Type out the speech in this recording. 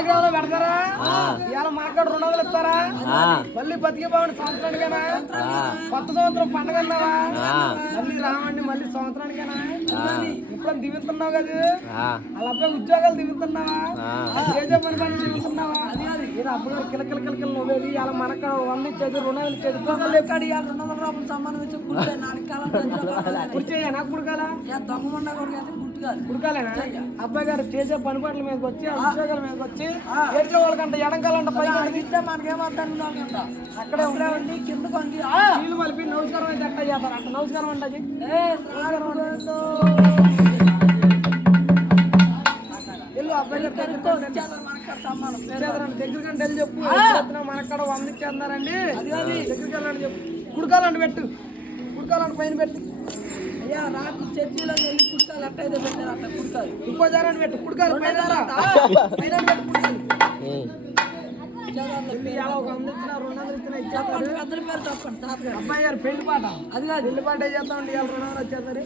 పెడతారా ఇవాళ మార్కెట్ 200 ఇస్తారా మళ్ళీ బతికే బాగుండి సంవత్సరానికేనా కొత్త సంవత్సరం పండుగ అన్నావా మళ్ళీ రావండి మళ్ళీ సంవత్సరానికేనా ఇప్పుడు దిగుతున్నావు కదా వాళ్ళ అబ్బాయి ఉద్యోగాలు దిగుతున్నావా చేసే పని పని దిగుతున్నావా ఈయన అబ్బగారు కిలకిల కిలకిల నువ్వేది ఇవాళ మనకు 100 ఇచ్చేది 200 ఇచ్చేది 200 రూపాయలు సంబంధించి కుర్చేయా నాకు కుడకాలా దొంగ కుడకాలేనా అబ్బాయి గారు చేసే పని పాటల మీదకి వచ్చి ఉద్యోగాల మీదకి వచ్చి ఎట్లా వాళ్ళకంటే ఎడంకాలంట పైకి మనకేమంట అక్కడే ఉండి కింద కొండి నీళ్ళు మలిపి నమస్కారం అయితే అట్లా చేస్తారు అంట నమస్కారం అంటది వెళ్ళు అబ్బాయి దగ్గర కంటే చెప్పు మనక్కడ 100 ఇచ్చేస్తున్నారండి దగ్గరికి వెళ్ళండి చెప్పు కుడకాలంటే పెట్టు కుడకాలంటే పైన పెట్టు అయ్యా రాత్రి చర్చిలో వెళ్ళి కుట్టాలి అట్టయితే పెట్టారు అట్లా కుట్టాలి ఇంకోసారి అని పెట్టు కుడకాలి పైన పెట్టు కుడకాలి అబ్బాయి గారు పెళ్లి పాట అది కాదు పెళ్లి పాట చేస్తామండి 200 వచ్చేసరి